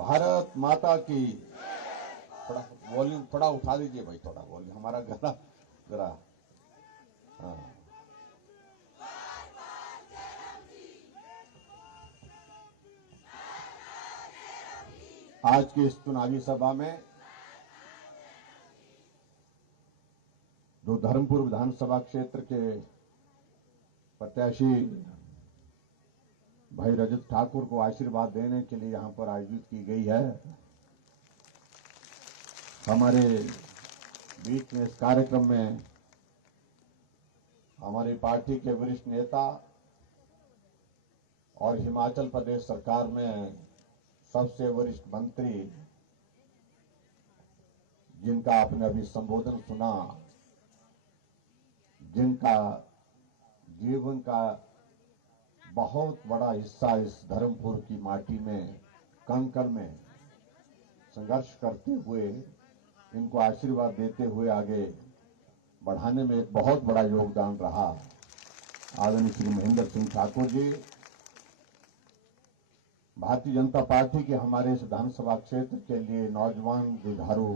भारत माता की। थोड़ा वॉल्यूम थोड़ा उठा दीजिए भाई, थोड़ा वॉल्यूम, हमारा गला जरा। हाँ, आज की इस चुनावी सभा में जो धर्मपुर विधानसभा क्षेत्र के प्रत्याशी भाई रजत ठाकुर को आशीर्वाद देने के लिए यहां पर आयोजित की गई है। हमारे बीच में इस कार्यक्रम में हमारी पार्टी के वरिष्ठ नेता और हिमाचल प्रदेश सरकार में सबसे वरिष्ठ मंत्री, जिनका आपने अभी संबोधन सुना, जिनका जीवन का बहुत बड़ा हिस्सा इस धर्मपुर की माटी में, कंकड़ में संघर्ष करते हुए, इनको आशीर्वाद देते हुए आगे बढ़ाने में एक बहुत बड़ा योगदान रहा आदरणीय श्री महेंद्र सिंह ठाकुर जी, भारतीय जनता पार्टी के हमारे इस विधानसभा क्षेत्र के लिए नौजवान जुझारू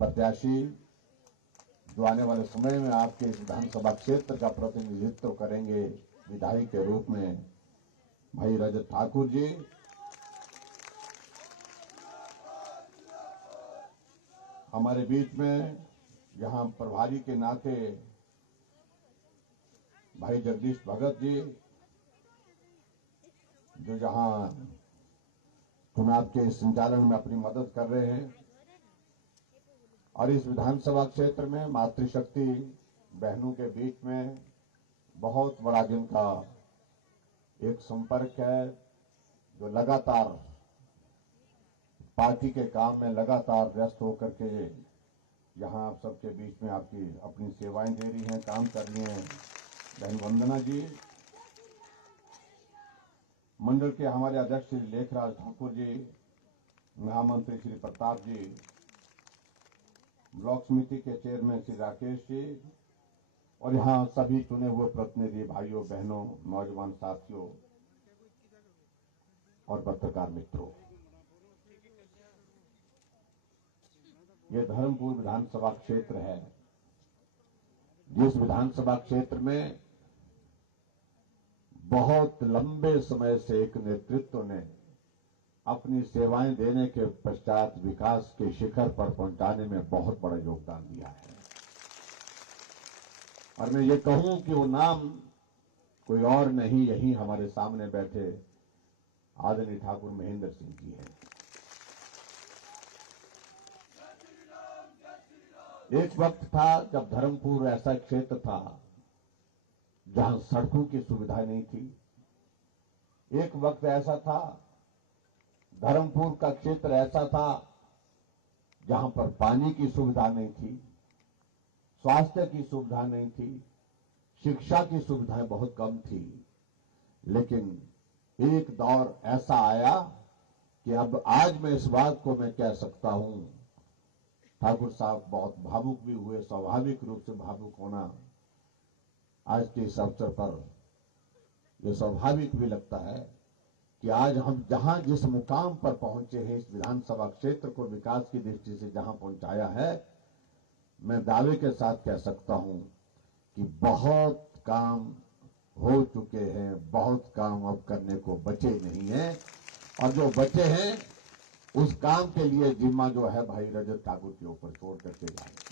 प्रत्याशी, जो आने वाले समय में आपके इस विधानसभा क्षेत्र का प्रतिनिधित्व करेंगे विधायक के रूप में, भाई रजत ठाकुर जी। हमारे बीच में यहां प्रभारी के नाते भाई जगदीश भगत जी, जो जहां चुनाव के संचालन में अपनी मदद कर रहे हैं, और इस विधानसभा क्षेत्र में मातृशक्ति बहनों के बीच में बहुत बड़ा जिनका एक संपर्क है, जो लगातार पार्टी के काम में लगातार व्यस्त होकर के यहां आप सबके बीच में आपकी अपनी सेवाएं दे रही हैं, काम कर रही हैं, बहन वंदना जी, मंडल के हमारे अध्यक्ष श्री लेखराज ठाकुर जी, महामंत्री श्री प्रताप जी, ब्लॉक समिति के चेयरमैन श्री राकेश जी, और यहां सभी चुने हुए प्रतिनिधि भाइयों बहनों, नौजवान साथियों और पत्रकार मित्रों, ये धर्मपुर विधानसभा क्षेत्र है, जिस विधानसभा क्षेत्र में बहुत लंबे समय से एक नेतृत्व ने अपनी सेवाएं देने के पश्चात विकास के शिखर पर पहुंचाने में बहुत बड़ा योगदान दिया है। और मैं ये कहूं कि वो नाम कोई और नहीं, यही हमारे सामने बैठे आदरणीय ठाकुर महेंद्र सिंह जी हैं। एक वक्त था जब धर्मपुर ऐसा क्षेत्र था जहां सड़कों की सुविधा नहीं थी। एक वक्त ऐसा था, धर्मपुर का क्षेत्र ऐसा था जहां पर पानी की सुविधा नहीं थी, स्वास्थ्य की सुविधा नहीं थी, शिक्षा की सुविधाएं बहुत कम थी। लेकिन एक दौर ऐसा आया कि अब आज मैं इस बात को मैं कह सकता हूं, ठाकुर साहब बहुत भावुक भी हुए, स्वाभाविक रूप से भावुक होना आज के इस अवसर पर यह स्वाभाविक भी लगता है कि आज हम जहां जिस मुकाम पर पहुंचे हैं, इस विधानसभा क्षेत्र को विकास की दृष्टि से जहां पहुंचाया है, मैं दावे के साथ कह सकता हूं कि बहुत काम हो चुके हैं, बहुत काम अब करने को बचे नहीं हैं, और जो बचे हैं उस काम के लिए जिम्मा जो है भाई रजत ठाकुर के ऊपर छोड़ करके जाएंगे।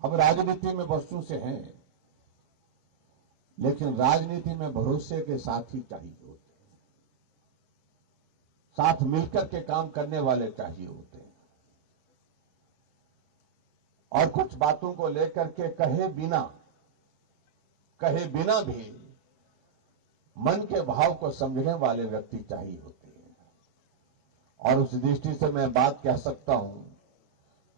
हम राजनीति में वर्षों से हैं, लेकिन राजनीति में भरोसे के साथ ही चाहिए होते हैं, साथ मिलकर के काम करने वाले चाहिए होते हैं, और कुछ बातों को लेकर के कहे बिना भी मन के भाव को समझने वाले व्यक्ति चाहिए होते हैं। और उस दृष्टि से मैं बात कह सकता हूं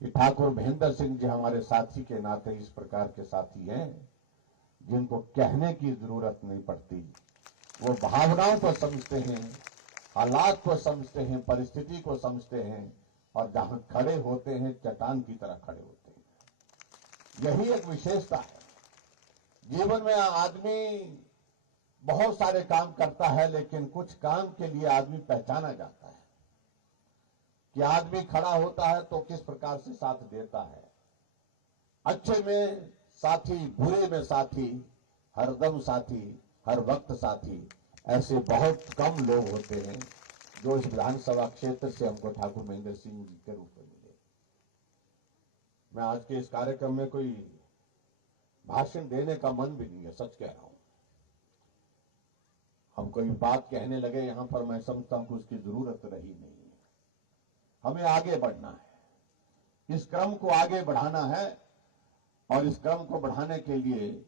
कि ठाकुर महेंद्र सिंह जी हमारे साथी के नाते इस प्रकार के साथी हैं जिनको कहने की जरूरत नहीं पड़ती। वो भावनाओं को समझते हैं, हालात को समझते हैं, परिस्थिति को समझते हैं, और जहां खड़े होते हैं चट्टान की तरह खड़े होते हैं। यही एक विशेषता है। जीवन में आदमी बहुत सारे काम करता है, लेकिन कुछ काम के लिए आदमी पहचाना जाता है कि आदमी खड़ा होता है तो किस प्रकार से साथ देता है। अच्छे में साथी, बुरे में साथी, हरदम साथी, हर वक्त साथी। ऐसे बहुत कम लोग होते हैं जो इस विधानसभा क्षेत्र से हमको ठाकुर महेंद्र सिंह जी के रूप में मिले। मैं आज के इस कार्यक्रम में कोई भाषण देने का मन भी नहीं है, सच कह रहा हूं। हम कोई बात कहने लगे यहां पर, मैं समझता हूं कि उसकी जरूरत रही नहीं है। हमें आगे बढ़ना है, इस क्रम को आगे बढ़ाना है, और इस क्रम को बढ़ाने के लिए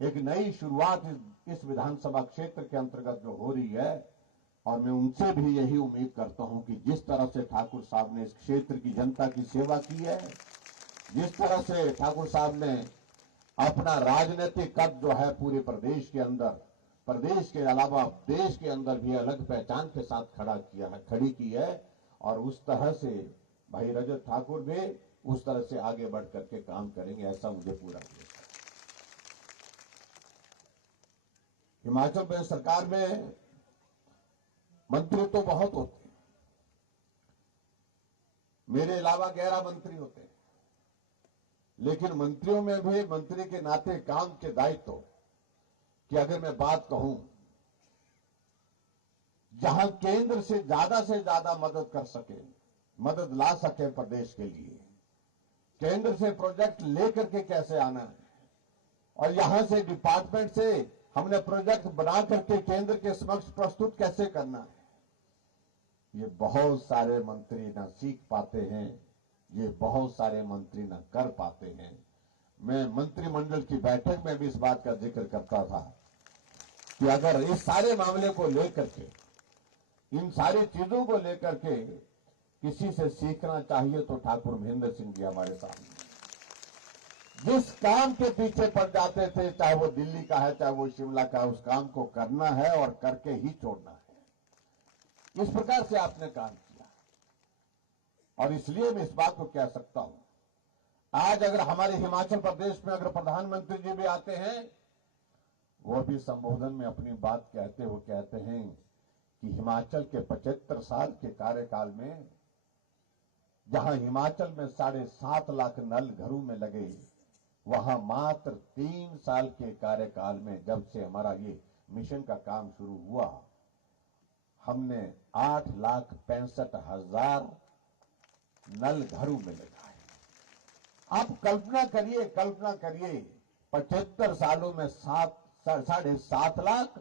एक नई शुरुआत इस विधानसभा क्षेत्र के अंतर्गत जो हो रही है, और मैं उनसे भी यही उम्मीद करता हूं कि जिस तरह से ठाकुर साहब ने इस क्षेत्र की जनता की सेवा की है, जिस तरह से ठाकुर साहब ने अपना राजनीतिक कद जो है पूरे प्रदेश के अंदर, प्रदेश के अलावा देश के अंदर भी अलग पहचान के साथ खड़ी की है, और उस तरह से भाई रजत ठाकुर भी उस तरह से आगे बढ़ करके काम करेंगे, ऐसा मुझे पूरा विश्वास है। हिमाचल प्रदेश सरकार में मंत्री तो बहुत होते हैं, मेरे अलावा 11 मंत्री होते हैं, लेकिन मंत्रियों में भी मंत्री के नाते काम के दायित्व कि अगर मैं बात कहूं, जहां केंद्र से ज्यादा मदद कर सके, मदद ला सके प्रदेश के लिए, केंद्र से प्रोजेक्ट लेकर के कैसे आना है, और यहां से डिपार्टमेंट से हमने प्रोजेक्ट बना करके केंद्र के समक्ष प्रस्तुत कैसे करना है, ये बहुत सारे मंत्री न सीख पाते हैं, ये बहुत सारे मंत्री न कर पाते हैं। मैं मंत्रिमंडल की बैठक में भी इस बात का जिक्र करता था कि अगर इस सारे मामले को लेकर के, इन सारी चीजों को लेकर के किसी से सीखना चाहिए तो ठाकुर महेंद्र सिंह जी हमारे सामने जिस काम के पीछे पड़ जाते थे, चाहे वो दिल्ली का है, चाहे वो शिमला का है, उस काम को करना है और करके ही छोड़ना है। इस प्रकार से आपने काम किया, और इसलिए मैं इस बात को कह सकता हूं, आज अगर हमारे हिमाचल प्रदेश में अगर प्रधानमंत्री जी भी आते हैं, वो भी संबोधन में अपनी बात कहते हुए कहते हैं कि हिमाचल के 75 साल के कार्यकाल में, जहां हिमाचल में 7.5 लाख नल घरों में लगे, वहां मात्र 3 साल के कार्यकाल में, जब से हमारा ये मिशन का काम शुरू हुआ, हमने 8,65,000 नल घरों में लगाए। आप कल्पना करिए 75 सालों में 7.5 लाख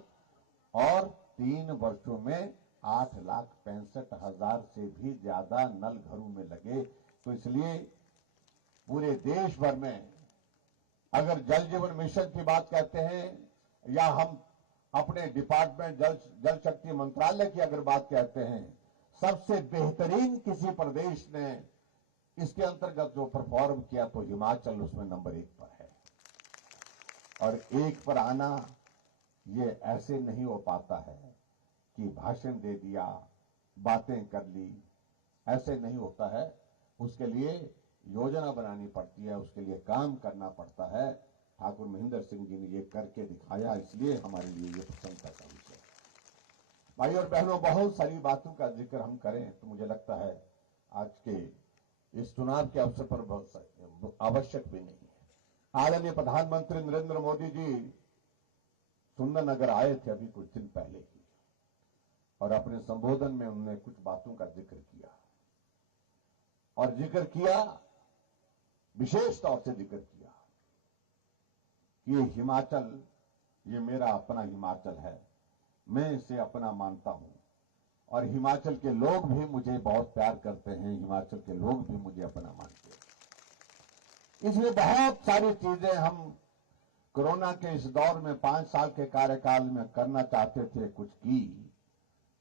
और 3 वर्षों में 8,65,000 से भी ज्यादा नल घरों में लगे। तो इसलिए पूरे देश भर में अगर जल जीवन मिशन की बात कहते हैं, या हम अपने डिपार्टमेंट जल शक्ति मंत्रालय की अगर बात कहते हैं, सबसे बेहतरीन किसी प्रदेश ने इसके अंतर्गत जो परफॉर्म किया तो हिमाचल उसमें नंबर 1 पर है। और 1 पर आना ये ऐसे नहीं हो पाता है कि भाषण दे दिया, बातें कर ली, ऐसे नहीं होता है। उसके लिए योजना बनानी पड़ती है, उसके लिए काम करना पड़ता है। ठाकुर महेंद्र सिंह जी ने ये करके दिखाया, इसलिए हमारे लिए ये प्रसन्नता का विषय है। भाई और बहनों, बहुत सारी बातों का जिक्र हम करें तो मुझे लगता है आज के इस चुनाव के अवसर पर बहुत आवश्यक भी नहीं है। आदरणीय प्रधानमंत्री नरेंद्र मोदी जी सुंदरनगर आए थे अभी कुछ दिन पहले ही, और अपने संबोधन में उन्होंने कुछ बातों का जिक्र किया, और जिक्र किया, विशेष तौर से जिक्र किया कि ये हिमाचल, ये मेरा अपना हिमाचल है, मैं इसे अपना मानता हूं, और हिमाचल के लोग भी मुझे बहुत प्यार करते हैं, हिमाचल के लोग भी मुझे अपना मानते हैं। इसलिए बहुत सारी चीजें हम कोरोना के इस दौर में 5 साल के कार्यकाल में करना चाहते थे, कुछ की,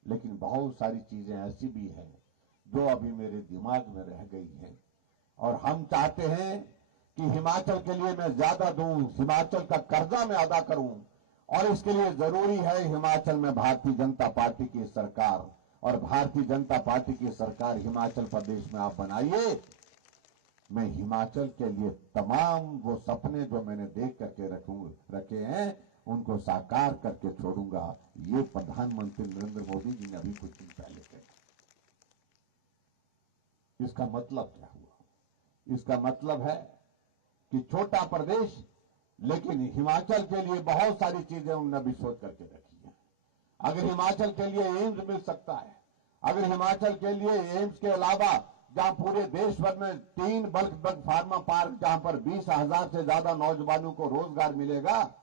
लेकिन बहुत सारी चीजें ऐसी भी हैं जो अभी मेरे दिमाग में रह गई हैं, और हम चाहते हैं कि हिमाचल के लिए मैं ज्यादा दूं, हिमाचल का कर्जा मैं अदा करूं, और इसके लिए जरूरी है हिमाचल में भारतीय जनता पार्टी की सरकार, और भारतीय जनता पार्टी की सरकार हिमाचल प्रदेश में आप बनाइए। मैं हिमाचल के लिए तमाम वो सपने जो मैंने देख करके रखे हैं, उनको साकार करके छोड़ूंगा। ये प्रधानमंत्री नरेंद्र मोदी जी ने अभी कुछ दिन पहले कहा। इसका मतलब क्या हुआ? इसका मतलब है कि छोटा प्रदेश, लेकिन हिमाचल के लिए बहुत सारी चीजें उन्होंने अभी सोच करके रखी है। अगर हिमाचल के लिए एम्स मिल सकता है, अगर हिमाचल के लिए एम्स के अलावा जहां पूरे देश भर में 3 बल्क फार्मा पार्क, जहां पर 20,000 से ज्यादा नौजवानों को रोजगार मिलेगा,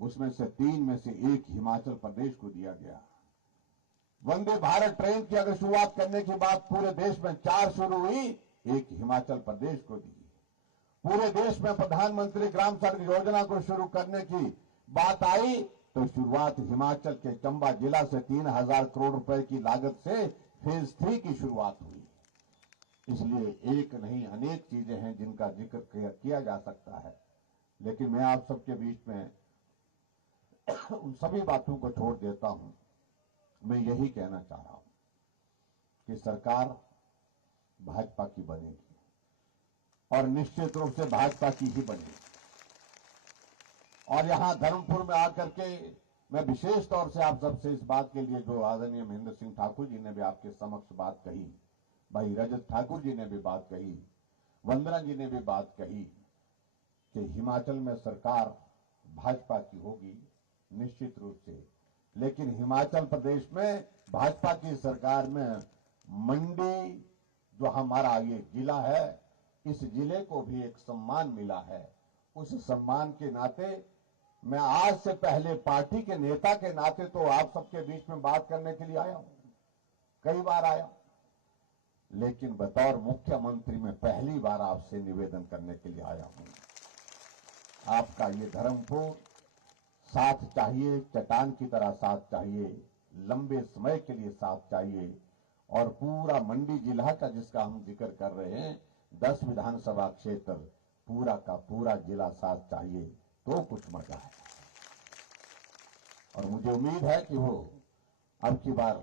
उसमें से 3 में से 1 हिमाचल प्रदेश को दिया गया। वंदे भारत ट्रेन की अगर शुरुआत करने की बात पूरे देश में 4 शुरू हुई, 1 हिमाचल प्रदेश को दी। पूरे देश में प्रधानमंत्री ग्राम सड़क योजना को शुरू करने की बात आई तो शुरुआत हिमाचल के चंबा जिला से 3,000 करोड़ रुपए की लागत से फेज 3 की शुरुआत हुई। इसलिए एक नहीं अनेक चीजें हैं जिनका जिक्र किया जा सकता है, लेकिन मैं आप सबके बीच में उन सभी बातों को छोड़ देता हूं। मैं यही कहना चाह रहा हूं कि सरकार भाजपा की बनेगी और निश्चित रूप से भाजपा की ही बनेगी। और यहां धर्मपुर में आकर के मैं विशेष तौर से आप सबसे इस बात के लिए, जो आदरणीय महेंद्र सिंह ठाकुर जी ने भी आपके समक्ष बात कही, भाई रजत ठाकुर जी ने भी बात कही, वंदना जी ने भी बात कही कि हिमाचल में सरकार भाजपा की होगी निश्चित रूप से, लेकिन हिमाचल प्रदेश में भाजपा की सरकार में मंडी जो हमारा ये जिला है, इस जिले को भी एक सम्मान मिला है। उस सम्मान के नाते मैं आज से पहले पार्टी के नेता के नाते तो आप सबके बीच में बात करने के लिए आया हूं, कई बार आया, लेकिन बतौर मुख्यमंत्री में पहली बार आपसे निवेदन करने के लिए आया हूं। आपका ये धर्मपुर साथ चाहिए, चट्टान की तरह साथ चाहिए, लंबे समय के लिए साथ चाहिए, और पूरा मंडी जिला का जिसका हम जिक्र कर रहे हैं, 10 विधानसभा क्षेत्र, पूरा का पूरा जिला साथ चाहिए तो कुछ मजा है। और मुझे उम्मीद है कि वो अब की बार,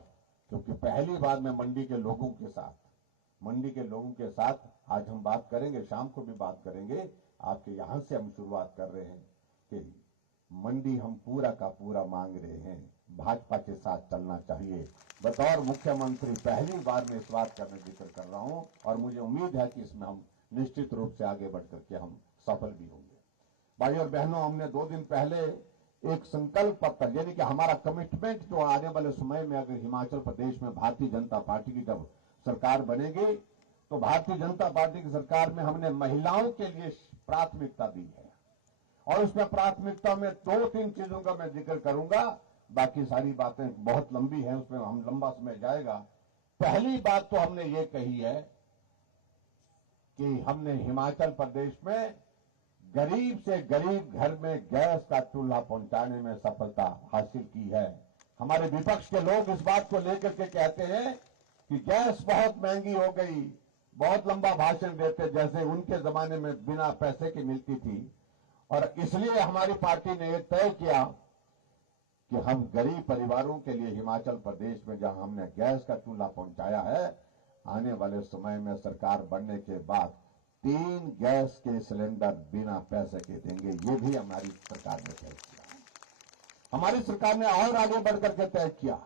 क्योंकि पहली बार मैं मंडी के लोगों के साथ आज हम बात करेंगे, शाम को भी बात करेंगे। आपके यहां से हम शुरुआत कर रहे हैं कि मंडी हम पूरा का पूरा मांग रहे हैं, भाजपा के साथ चलना चाहिए। बतौर मुख्यमंत्री पहली बार मैं इस बात का मैं जिक्र कर रहा हूं और मुझे उम्मीद है कि इसमें हम निश्चित रूप से आगे बढ़कर के हम सफल भी होंगे। भाई और बहनों, हमने 2 दिन पहले एक संकल्प पत्र, यानी कि हमारा कमिटमेंट, जो आने वाले समय में अगर हिमाचल प्रदेश में भारतीय जनता पार्टी की जब सरकार बनेगी तो भारतीय जनता पार्टी की सरकार में हमने महिलाओं के लिए प्राथमिकता दी है। और उसमें प्राथमिकता में 2-3 चीजों का मैं जिक्र करूंगा, बाकी सारी बातें बहुत लंबी हैं, उसमें हम लंबा समय जाएगा। पहली बात तो हमने ये कही है कि हमने हिमाचल प्रदेश में गरीब से गरीब घर में गैस का चूल्हा पहुंचाने में सफलता हासिल की है। हमारे विपक्ष के लोग इस बात को लेकर के कहते हैं कि गैस बहुत महंगी हो गई, बहुत लंबा भाषण देते जैसे उनके जमाने में बिना पैसे की मिलती थी। और इसलिए हमारी पार्टी ने यह तय किया कि हम गरीब परिवारों के लिए हिमाचल प्रदेश में जहां हमने गैस का चूल्हा पहुंचाया है, आने वाले समय में सरकार बनने के बाद 3 गैस के सिलेंडर बिना पैसे के देंगे। ये भी हमारी सरकार ने तय किया। हमारी सरकार ने और आगे बढ़कर के तय किया,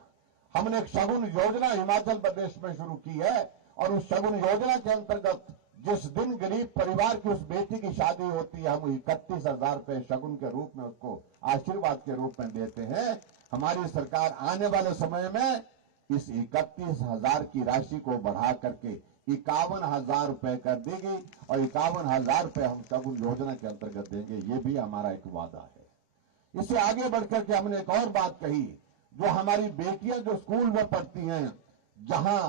हमने एक शगुन योजना हिमाचल प्रदेश में शुरू की है और उस शगुन योजना के अंतर्गत जिस दिन गरीब परिवार की उस बेटी की शादी होती है, हम 31,000 रुपए शगुन के रूप में उसको आशीर्वाद के रूप में देते हैं। हमारी सरकार आने वाले समय में इस 31,000 की राशि को बढ़ा करके 51,000 रुपए कर देगी और 51,000 रुपए हम शगुन योजना के अंतर्गत देंगे। ये भी हमारा एक वादा है। इससे आगे बढ़कर के हमने एक और बात कही, जो हमारी बेटियां जो स्कूल में पढ़ती हैं, जहां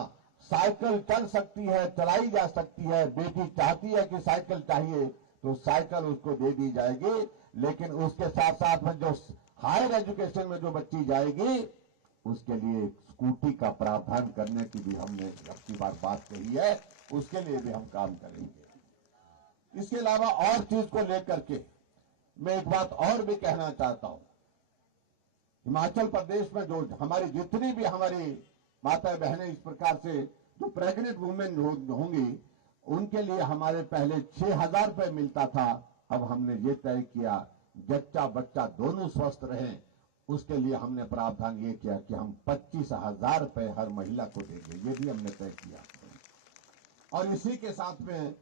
साइकिल चल सकती है, चलाई जा सकती है, बेटी चाहती है कि साइकिल चाहिए तो साइकिल उसको दे दी जाएगी, लेकिन उसके साथ साथ में जो हायर एजुकेशन में जो बच्ची जाएगी उसके लिए स्कूटी का प्रावधान करने की भी हमने अब की बात कही है, उसके लिए भी हम काम करेंगे। इसके अलावा और चीज को लेकर के मैं एक बात और भी कहना चाहता हूं। हिमाचल प्रदेश में जो हमारी जितनी भी हमारी माता बहनें इस प्रकार से जो प्रेग्नेंट वुमेन होंगी, उनके लिए हमारे पहले 6,000 रुपए मिलता था, अब हमने ये तय किया जच्चा बच्चा दोनों स्वस्थ रहें, उसके लिए हमने प्रावधान ये किया कि हम 25,000 रुपए हर महिला को देंगे, ये भी हमने तय किया। और इसी के साथ में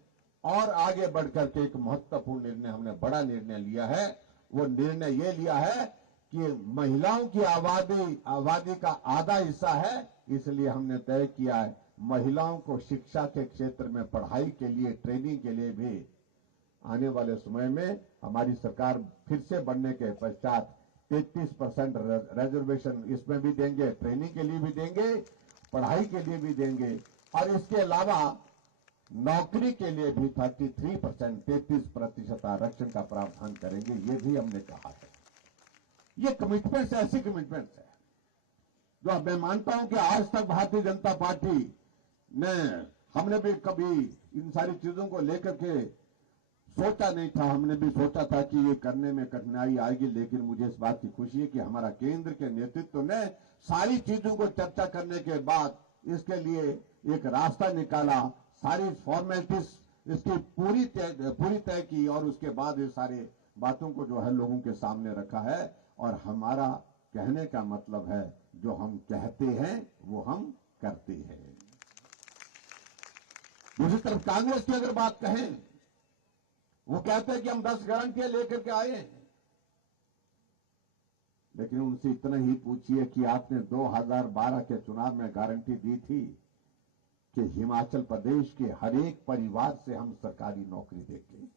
और आगे बढ़कर के एक महत्वपूर्ण निर्णय हमने बड़ा निर्णय लिया है। वो निर्णय ये लिया है कि महिलाओं की आबादी का आधा हिस्सा है, इसलिए हमने तय किया है महिलाओं को शिक्षा के क्षेत्र में पढ़ाई के लिए, ट्रेनिंग के लिए भी आने वाले समय में हमारी सरकार फिर से बनने के पश्चात 33% रिजर्वेशन इसमें भी देंगे, ट्रेनिंग के लिए भी देंगे, पढ़ाई के लिए भी देंगे, और इसके अलावा नौकरी के लिए भी 33% आरक्षण का प्रावधान करेंगे, ये भी हमने कहा है। ये कमिटमेंट्स, ऐसी कमिटमेंट्स है जो मैं मानता हूं कि आज तक भारतीय जनता पार्टी ने, हमने भी कभी इन सारी चीजों को लेकर के सोचा नहीं था। हमने भी सोचा था कि ये करने में कठिनाई आएगी, लेकिन मुझे इस बात की खुशी है कि हमारा केंद्र के नेतृत्व ने सारी चीजों को चर्चा करने के बाद इसके लिए एक रास्ता निकाला, सारी फॉर्मेलिटीज इसकी पूरी तय की, और उसके बाद ये सारे बातों को जो है लोगों के सामने रखा है। और हमारा कहने का मतलब है, जो हम कहते हैं वो हम करते हैं। दूसरी तरफ कांग्रेस की अगर बात कहें, वो कहते हैं कि हम 10 गारंटियां लेकर के आए हैं, लेकिन उनसे इतना ही पूछिए कि आपने 2012 के चुनाव में गारंटी दी थी कि हिमाचल प्रदेश के हर एक परिवार से हम सरकारी नौकरी देंगे।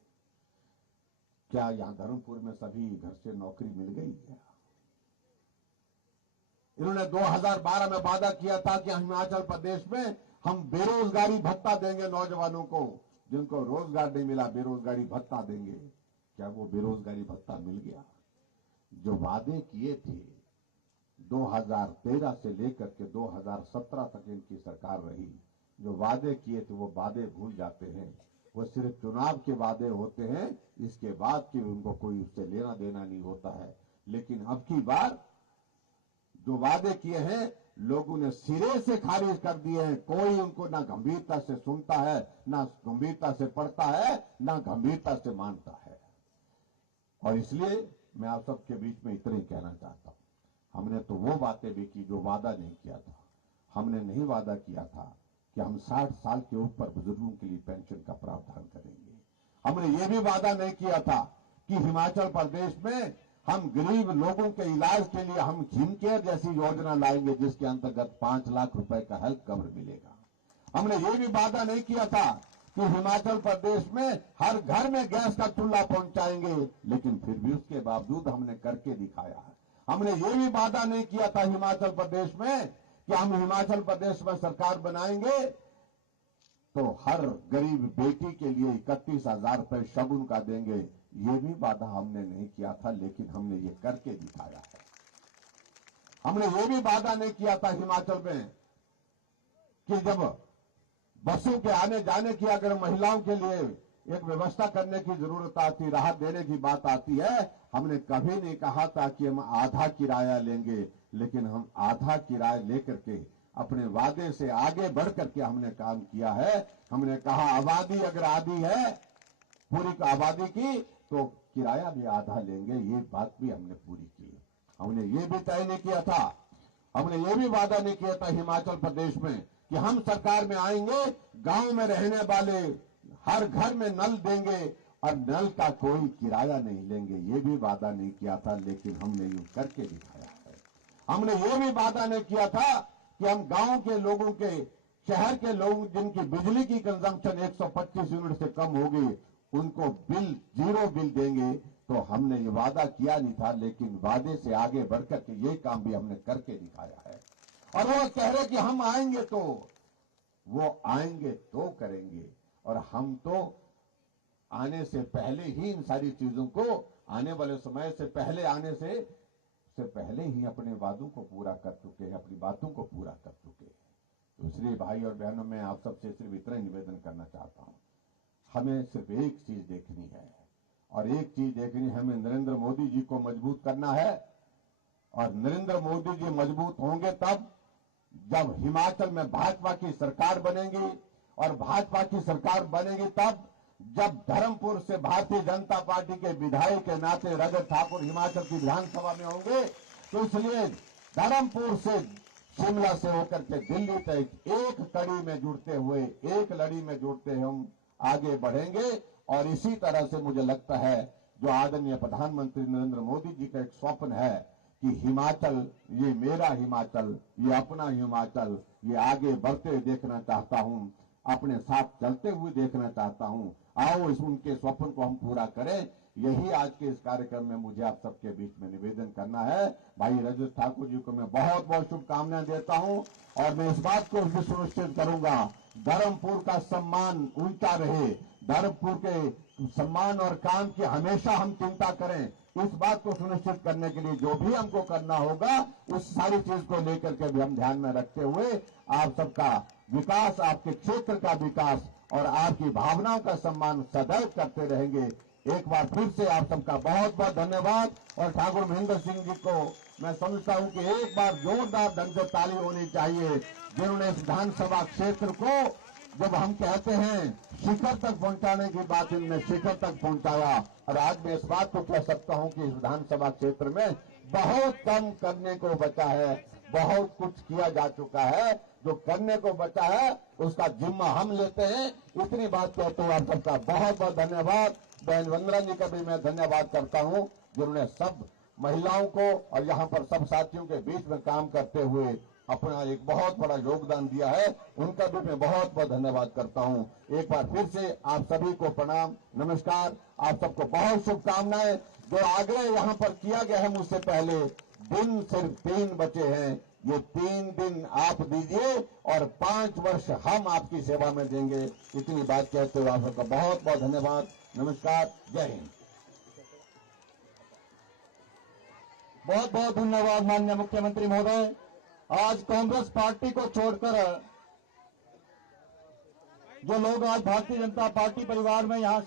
क्या यहां धर्मपुर में सभी घर से नौकरी मिल गई है? इन्होंने 2012 में वादा किया था कि हिमाचल प्रदेश में हम बेरोजगारी भत्ता देंगे नौजवानों को, जिनको रोजगार नहीं मिला बेरोजगारी भत्ता देंगे। क्या वो बेरोजगारी भत्ता मिल गया? जो वादे किए थे 2013 से लेकर के 2017 तक इनकी सरकार रही, जो वादे किए थे वो वादे भूल जाते हैं। वो सिर्फ चुनाव के वादे होते हैं, इसके बाद की उनको कोई उससे लेना देना नहीं होता है। लेकिन अब की बार जो वादे किए हैं लोगों ने सिरे से खारिज कर दिए हैं। कोई उनको ना गंभीरता से सुनता है, ना गंभीरता से पढ़ता है, ना गंभीरता से मानता है। और इसलिए मैं आप सबके बीच में इतना ही कहना चाहता हूं, हमने तो वो बातें भी की जो वादा नहीं किया था। हमने नहीं वादा किया था कि हम 60 साल के ऊपर बुजुर्गों के लिए पेंशन का प्रावधान करेंगे। हमने ये भी वादा नहीं किया था कि हिमाचल प्रदेश में हम गरीब लोगों के इलाज के लिए हम हिमकेयर जैसी योजना लाएंगे, जिसके अंतर्गत 5 लाख रुपए का हेल्थ कवर मिलेगा। हमने ये भी वादा नहीं किया था कि हिमाचल प्रदेश में हर घर में गैस का चूल्हा पहुंचाएंगे, लेकिन फिर भी उसके बावजूद हमने करके दिखाया है। हमने ये भी वादा नहीं किया था हिमाचल प्रदेश में कि हम हिमाचल प्रदेश में सरकार बनाएंगे तो हर गरीब बेटी के लिए 31,000 रुपए शगुन का देंगे। ये भी वादा हमने नहीं किया था, लेकिन हमने ये करके दिखाया है। हमने ये भी वादा नहीं किया था हिमाचल में कि जब बसों के आने जाने की अगर महिलाओं के लिए एक व्यवस्था करने की जरूरत आती, राहत देने की बात आती है, हमने कभी नहीं कहा था कि हम आधा किराया लेंगे, लेकिन हम आधा किराया लेकर के अपने वादे से आगे बढ़ करके हमने काम किया है। हमने कहा आबादी अगर आधी है पूरी आबादी की, तो किराया भी आधा लेंगे, ये बात भी हमने पूरी की। हमने ये भी तय नहीं किया था, हमने ये भी वादा नहीं किया था हिमाचल प्रदेश में कि हम सरकार में आएंगे, गांव में रहने वाले हर घर में नल देंगे और नल का कोई किराया नहीं लेंगे। ये भी वादा नहीं किया था, लेकिन हमने यूं करके दिखाया है। हमने ये भी वादा नहीं किया था कि हम गांव के लोगों के, शहर के लोग जिनकी बिजली की कंजम्पशन 125 यूनिट से कम होगी, उनको बिल 0 बिल देंगे। तो हमने ये वादा किया नहीं था, लेकिन वादे से आगे बढ़कर के ये काम भी हमने करके दिखाया है। और वो कह रहे कि हम आएंगे तो, वो आएंगे तो करेंगे, और हम तो आने से पहले ही इन सारी चीजों को, आने वाले समय से पहले आने से पहले ही अपने वादों को पूरा कर चुके हैं, अपनी बातों को पूरा कर चुके हैं। तो इसलिए भाई और बहनों, मैं आप सबसे सिर्फ इतना निवेदन करना चाहता हूं, हमें सिर्फ एक चीज देखनी है, और एक चीज देखनी है, हमें नरेंद्र मोदी जी को मजबूत करना है। और नरेंद्र मोदी जी मजबूत होंगे तब जब हिमाचल में भाजपा की सरकार बनेगी, और भाजपा की सरकार बनेगी तब जब धर्मपुर से भारतीय जनता पार्टी के विधायक के नाते रजत ठाकुर हिमाचल की विधानसभा में होंगे, तो इसलिए धर्मपुर से शिमला से होकर के दिल्ली तक एक कड़ी में जुड़ते हुए, एक लड़ी में जुड़ते हम आगे बढ़ेंगे। और इसी तरह से मुझे लगता है जो आदरणीय प्रधानमंत्री नरेंद्र मोदी जी का एक स्वप्न है कि हिमाचल, ये मेरा हिमाचल, ये अपना हिमाचल, ये आगे बढ़ते हुए देखना चाहता हूं, अपने साथ चलते हुए देखना चाहता हूं। आओ इस उनके स्वप्न को हम पूरा करें। यही आज के इस कार्यक्रम में मुझे आप सबके बीच में निवेदन करना है। भाई रजत ठाकुर जी को मैं बहुत बहुत शुभकामनाएं देता हूं और मैं इस बात को भी सुनिश्चित करूंगा धर्मपुर का सम्मान ऊंचा रहे, धर्मपुर के सम्मान और काम की हमेशा हम चिंता करें। इस बात को सुनिश्चित करने के लिए जो भी हमको करना होगा उस सारी चीज को लेकर के भी हम ध्यान में रखते हुए आप सबका विकास, आपके क्षेत्र का विकास और आपकी भावनाओं का सम्मान सदैव करते रहेंगे। एक बार फिर से आप सबका बहुत बहुत धन्यवाद। और ठाकुर महेंद्र सिंह जी को मैं समझता हूं कि एक बार जोरदार ढंग से ताली होनी चाहिए, जिन्होंने इस विधानसभा क्षेत्र को, जब हम कहते हैं शिखर तक पहुंचाने की बात, इनने शिखर तक पहुंचाया। और आज मैं इस बात को कह सकता हूं कि इस विधानसभा क्षेत्र में बहुत कम करने को बचा है, बहुत कुछ किया जा चुका है। जो करने को बचा है उसका जिम्मा हम लेते हैं। इतनी बात कहते हुए आप सबका बहुत बहुत धन्यवाद। बहन वंदना जी का भी मैं धन्यवाद करता हूं, जिन्होंने सब महिलाओं को और यहाँ पर सब साथियों के बीच में काम करते हुए अपना एक बहुत बड़ा योगदान दिया है। उनका भी मैं बहुत बहुत धन्यवाद करता हूं। एक बार फिर से आप सभी को प्रणाम, नमस्कार। आप सबको बहुत शुभकामनाएं। जो आग्रह यहाँ पर किया गया है मुझसे पहले, दिन सिर्फ 3 बचे हैं, ये 3 दिन आप दीजिए और 5 वर्ष हम आपकी सेवा में देंगे। इतनी बात कहते हुए आप सबका बहुत बहुत धन्यवाद, नमस्कार, जय हिंद। बहुत बहुत धन्यवाद माननीय मुख्यमंत्री महोदय। आज कांग्रेस पार्टी को छोड़कर जो लोग आज भारतीय जनता पार्टी परिवार में यहाँ